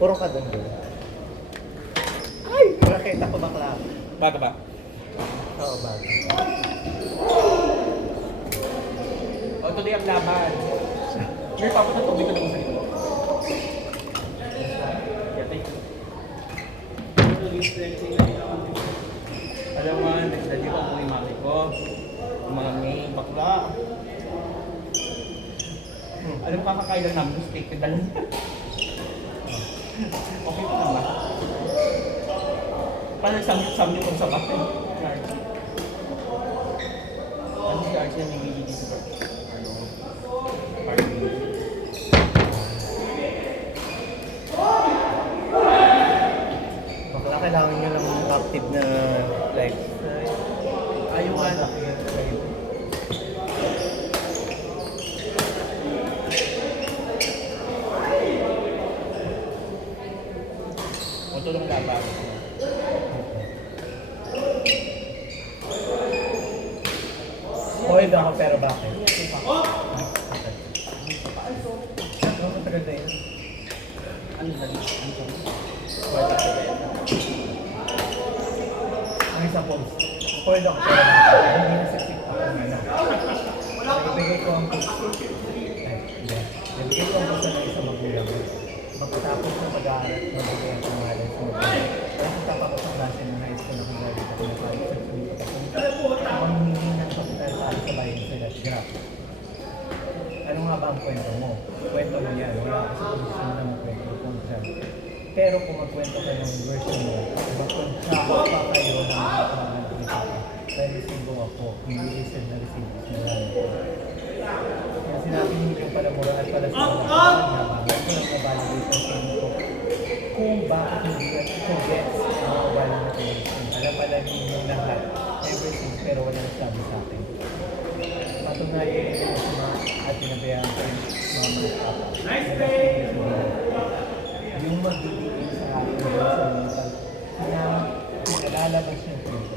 Puro ka doon. Ay! Raketa ko bakla. Baga ba? Oo, bago. O, tuloy ang laban. May tapos na tubig ko lang sa ito. Alam mo, nagdali ko ang mami ko. Yung mga may bakla. Alam mo, kakakailan namin yung steak na dalawa. Okay pa naman. Paano samyot kung sa batin? Ano si Archie na may dito ba? Ano? Party. Bakla, kailangan nyo lang active na lifestyle. Ayaw nga na. O tulong laban. Hold ako pero bakit? Ano matagal na yun? Ano na rin? Ano to? Ang isa post. Hold ako pero bakit? Hindi nasasik ako ng ano. Ibigay ko ang post. Ibigay ko ang post ng isang magulang. Pagkatapos na mag-aaral, magbigay ang pangalan sa magulang. Kaya kung tapos ang klase ng high school na kung ako na pala sa ang hindi ng kapital para sa bayan sila, graph. Ano nga ba ang kwento mo? Kwento mo yan. Wala ka sa posisyon na magkwento kung saan. Pero kung magkwento ka ng version mo, magkontrapa pa kayo ng mga pangalan ko. Kaya resibo ako, hindi listen na resibo sa marami ko. Kaya sinabi hindi yung palamura at pala sa mga pangalan na ko lang mabalagay sa sino ko. Kung bakit hindi at kung gets ang mabala na television. Alam pala ninyo lahat, everything, pero wala nasabi sa akin. Patunayan yung mga at pinabayaan ko yung mga managpapa. Nice day! Yung magbibigay sa akin sa mental na pinalalabas yung kwento.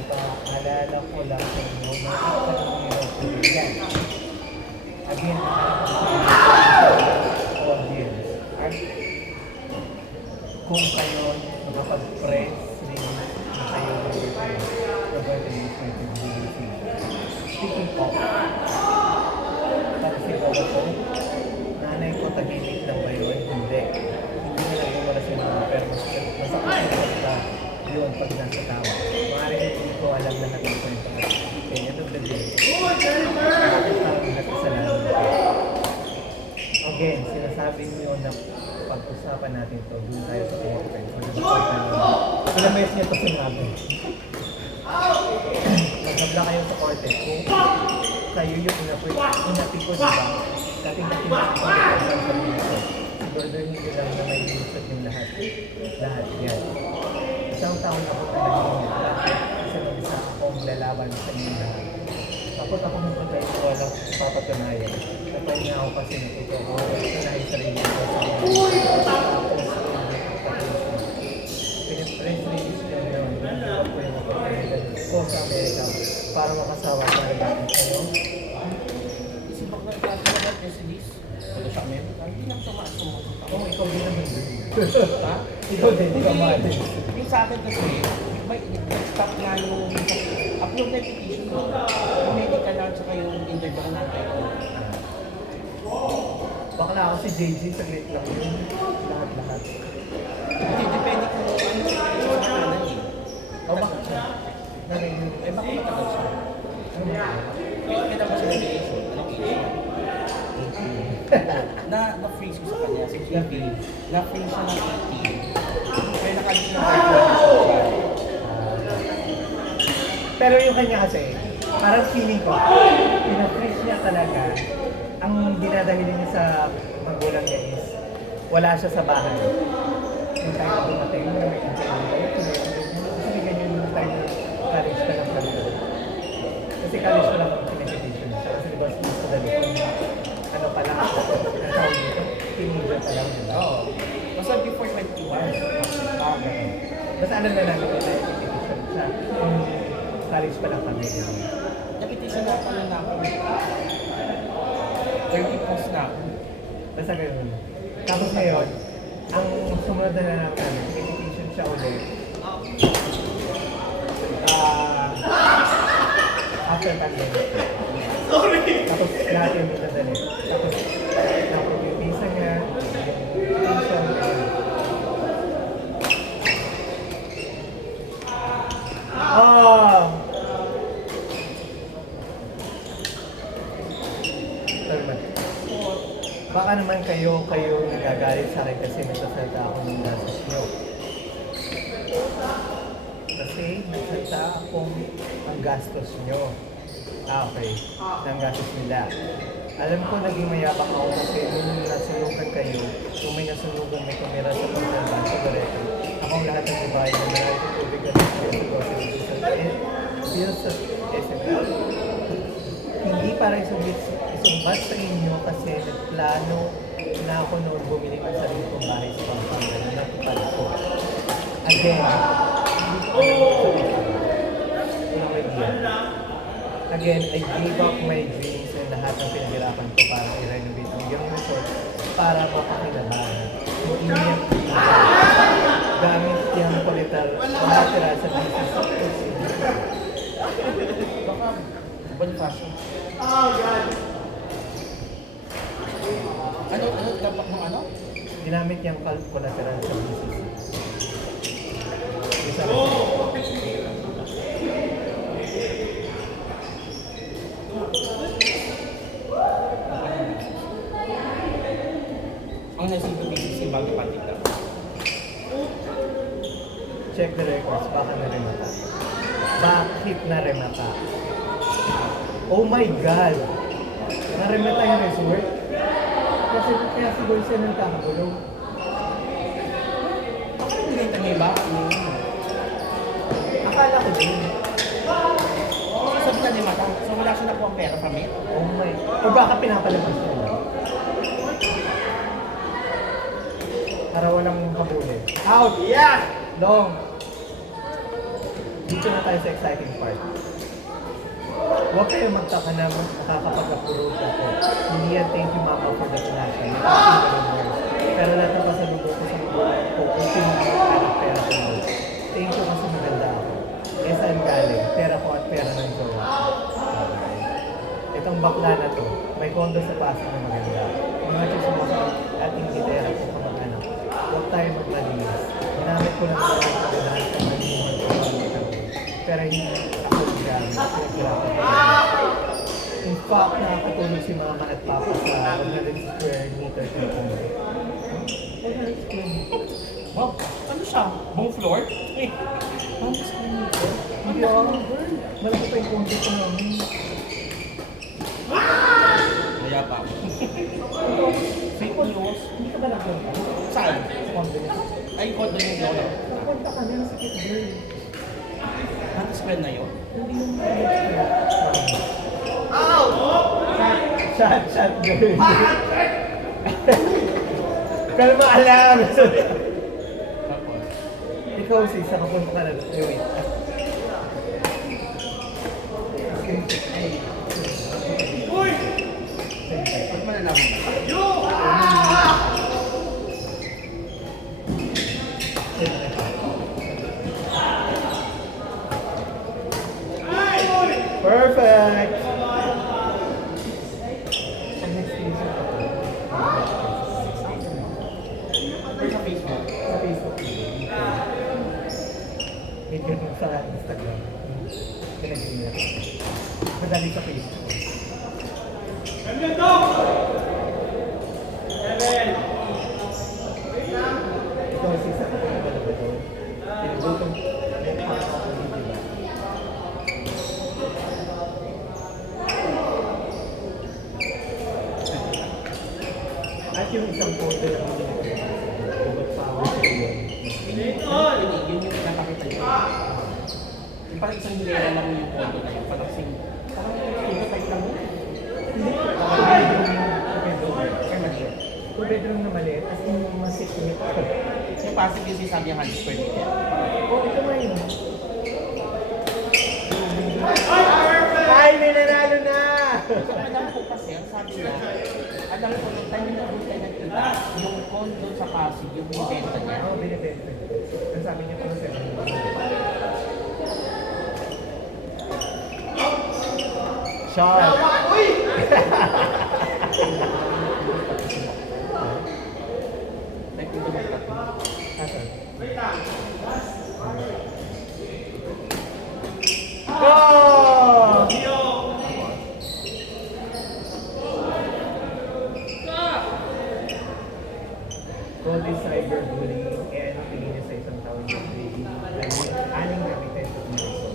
Ipaalala ko lang sa inyo na ipagkaroon ko yan. Again, audience. Kung kayo makapag-press release na kayo speaking of, para si Baba ko, nanay ko tahimik lang ba yun? Hindi. Hindi na lang wala siya mga pero masakit sa yun pag nasa tao. Maaaring hindi ko alam lahat ng kwento. Kaya end of the day, parang lahat kasalanan. Again, sinasabi niyo na pag-usapan natin ito, doon tayo sa kumakain. Ilang beses niya ito sinabi. Maghabla kayo sa korte kung kayo yung inapikon, diba? Dating nakinapikon ko sa sarili ko. Siguraduhin niyo lang na may lusot yung lahat. Lahat yan. Isang taon ako talaga isa akong lalaban sa inyo lahat. Tapos ako nung pagkain ko walang papatunayan. Kapag nga ako kasi natuto ako, patunayan sarili ko. Tapos, pinipress release ko yun. Hindi ko yung mapapalitan ko sa Amerika para makasawa para bakit kayo. Isip ako na klase na natin si Liz. Ano sa Amerika? Hindi lang sumasumot. Oo, ikaw din naman din. Ha? Ikaw din, ikaw man. Yung sa akin kasi, may stop na yung upload na petition ko. Yung medical lang tsaka yung injured ako natin. Bakla ako si JJ, saglit lang yun. Lahat-lahat. Hindi, depende kung ano yung sa kanan eh. O bakit siya? Narinig. Eh, baka matagal siya. Ano ba? Kita ko sa mediation, anong age niya? Na-freeze ko sa kanya, 60. Na-freeze siya ng 80. Kaya nakalis na Pero yung kanya kasi, parang feeling ko, pina-freeze niya talaga. Ang dinadahilin niya sa magulang niya is, wala siya sa bahay. Yung time na dumating, na may interview, kasi ganyan yung time na college pa lang talaga. Kasi college pa lang ang pinag-edition siya. Kasi diba sa dalito, ano pa lang, ang tawag dito, teenager pa lang. Oo. Basta before 21. Basta alam na namin na pinag-edition siya. Kung college pa lang kami. Napetition na pala na ako. 30 plus na ako. Basta ganun. Tapos ngayon, Ang sumunod na lang namin, petition siya ulit. After pandemic. Tapos lahat yung itadali. Tapos yung visa niya, yung petition, Tama. Baka naman kayo nagagalit sa akin kasi nagsasalita ako ng gastos nyo. Kasi nagsalita akong ang gastos nyo. Okay. Ng gastos nila. Alam ko naging mayabang ako kasi nung nasunugan kayo, kung may nasunugan, may kamera sa pagdala sa Loreto. Akong lahat ng babae na marami sa tubig at bills sa SML. Hindi para isumbat sa inyo kasi nagplano na ako noon bumili ng sarili kong bahay sa Pampanga na natupad ko. Again, Again, I gave up my dreams and lahat ng pinaghirapan ko para i-renovate ang Girong Resort para mapakinabangan. Muinit gamit yung collateral sa business of Baka Bonifacio. Ano dapat mo ano? ginamit yung collateral sa business. Ang nasin ko BCC bago patika. Check the records, baka naremata. Bakit naremata? Oh my God! Naremata yung resort? Kasi kaya siguro siya nagkakagulong. Baka nilita niya iba? Akala ko din. Sabi na ni Mata, so wala siya nakuha ang pera from it? Oh my... O baka pinapalabas niya lang. Para walang habulin. Out! Yeah! Long! Dito na tayo sa exciting part. Huwag kayo magtaka na makakapag-approve ako. Hindi yan thank you mama for the donation. Pero lahat ng pasalubong ko sa buhay ko kung sinunod pera ko mo. Thank you kasi maganda ako. Eh saan galing? Pera ko at pera ng jowa. Itong bakla na to, may kondo sa Pasig na maganda. Mga chismosa at ingitera ko kamag-anak. Huwag tayo magmalinis. Ginamit ko lang sa mga lahat ng malimuhan ko pag-anak. Pero hindi ako gamit. Pinaghirapan ko. In fact, nakakatulog si mama at papa sa 100 square meter ng kondo. 100 square meter? Wow, ano siya? Buong floor? Ang square meter? Hindi ako. Malaki pa yung kondo ko namin. Kaya pa ako. Fake news? Hindi ka ba nagpunta? Saan? Sa kondo niya? Ay, kondo yung lola. Napunta kami ng sakit girl. Ano square na yun? Hindi yung 100 square. Shot girl. Kalma alam. Tapos? Ikaw sis, nakapunta ka na. Wait. Ba't malalaman mo? Perfect! Sa next season ako. Or sa Facebook? Sa Facebook. Hit yun sa Instagram. Pinag-iingat. Madali sa Facebook. Ito si isa ko na ba ito? Pinagutong may pakakakali, diba? At yung isang photo na kami nagpapagod pa ako sa iyo. Yun yung pinapakita niyo. Yung parang isang hilera lang yung kondo na yun. Parang ito type lang yun. Hindi ko two-bedroom. Kaya mali. Two-bedroom na maliit, as in yung mga 6 meter. Yung Pasig yung sinasabi yung 100 square meter. Oh, ito nga yun. Ay, may nanalo na! So, alam ko kasi, ang sabi niya, Alam ko, nung time na doon tayo nagkita, yung condo sa Pasig, yung binibenta niya. Oo, binibenta. Ang sabi niya po na 7 Shot! Like, yung binibenta. Asan? Go! Gold is cyberbullying and tingin niya sa isang tao yung trading aning kapitan sa piso.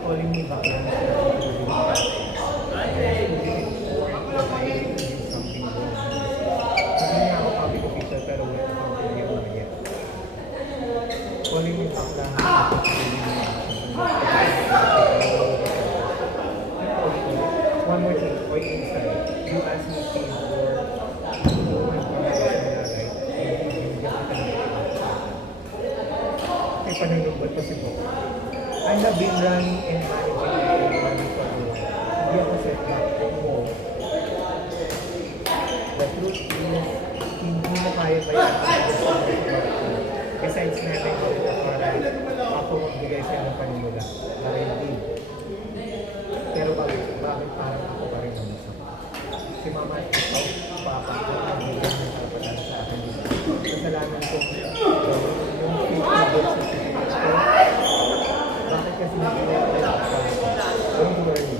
Calling me back lang hindi nga ako public official pero wala akong hindi ako nagyan. Calling me back lang one more thing, or inside, you ask me favor, ay pananubad pa si Bo. I have been running and managing for you. Hindi ako set back mo. The truth is, hindi mo kaya ba yan? Besides natin ko ito para ako magbigay sa'yo ng panimula. Para hindi. Pero bakit parang ako pa rin ang masama? Si Mama at ikaw, Papa ko, ang bigyan ng karapatan sa akin. Kasalanan ko yung 50 books sa certificates ko. Bakit kasi hindi ko don't worry.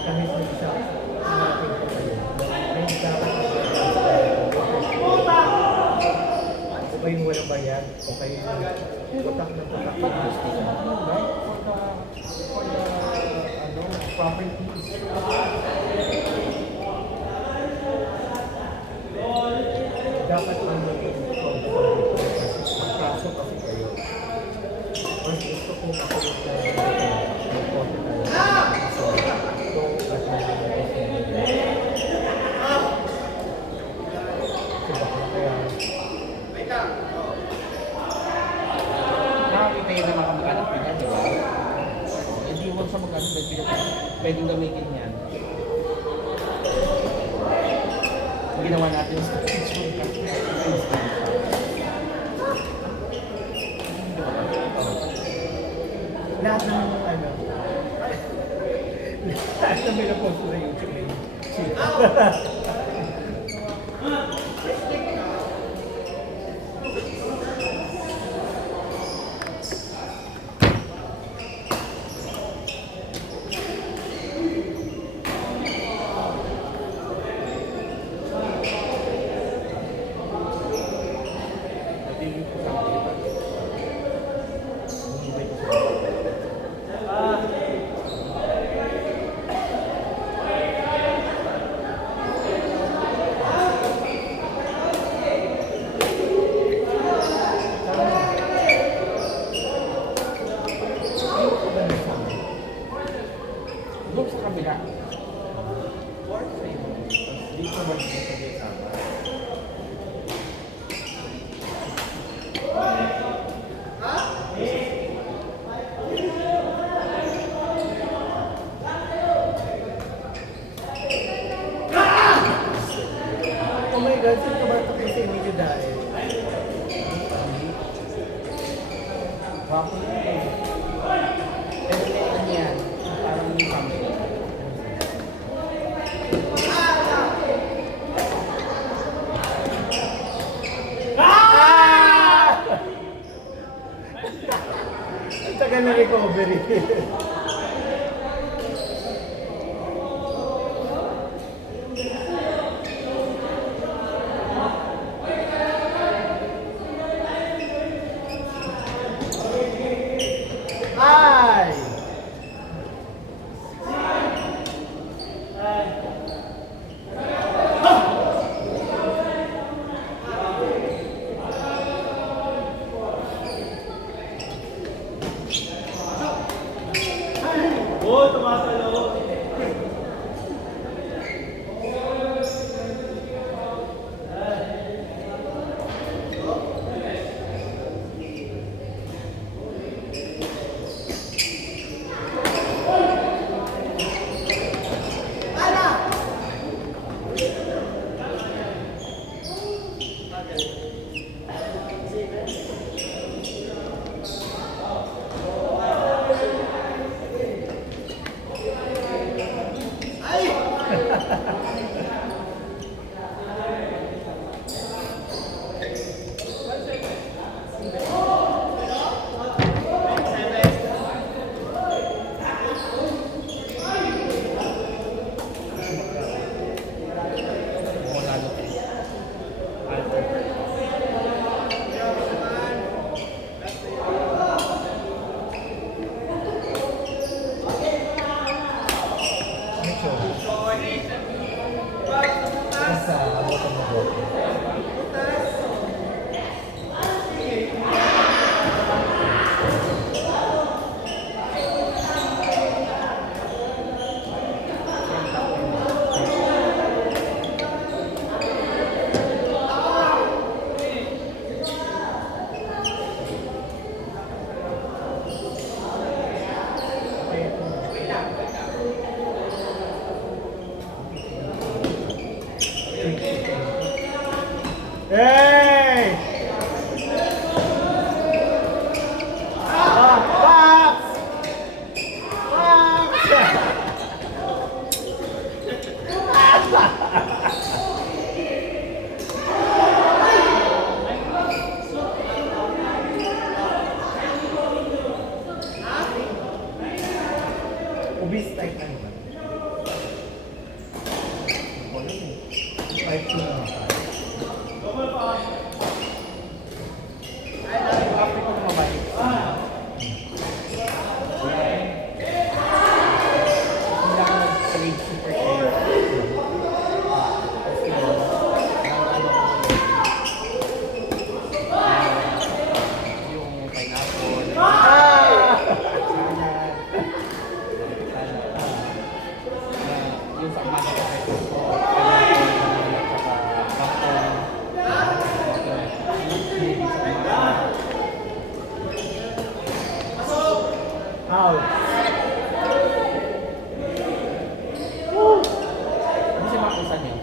Kahit mag-isa, hanapin ko kayo. May dapat ako ba yung walang bayan? O kayo yung utak ng utak? But you still have no right for the properties. Dapat ano yung kaso kasi kayo. Mas gusto ko makulit na mag-content tayo. So, don't let me know diba? Kaya, Nakakita yun naman kamag-anak niya, di ba? Hindi mo sa mag-anak, pwedeng gamitin yan. Ginawa natin sa picture ka. lahat ng ano, lahat ng may napost sa YouTube na yung chika. Doon sa kabila. Dito ba dito sa Gesama? Oh my God, saan ka ba tapos sa Emilio dahil? Wapo yun eh. Pero ano yan, parang yung family. Ang tagal na recovery. Ay! sa bottom ng bote. Hey! Box! Obese type na yun. Type 2 na tayo. After ko lumabalik. Hindi ako nag-trade super care. Kasi, yung pineapple, yung sa umaga ko ay gusto ko, pineapple, at saka bangkong, maybe sa umaga. Ouch! Ano siya makusan yun?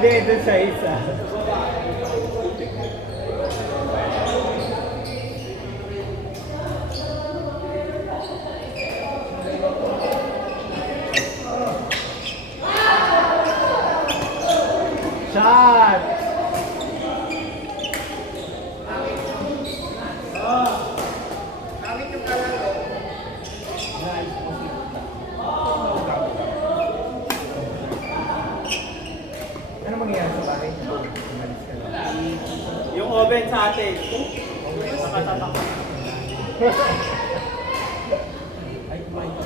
Hindi, doon sa isa. Shot! Ano mangyayari sa bahay? Umalis ka lang. Yung oven sa atin. Nakatatak. Ay, kumain ka.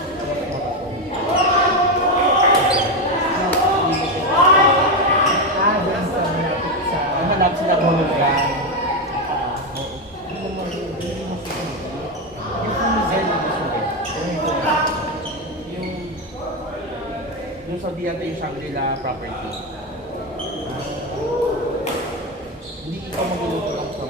Doon sa malapit sa... Ang hanap sila ko ng gang. Yung sa Diante yung Shangri-La property. Hindi ikaw magluluto lang sa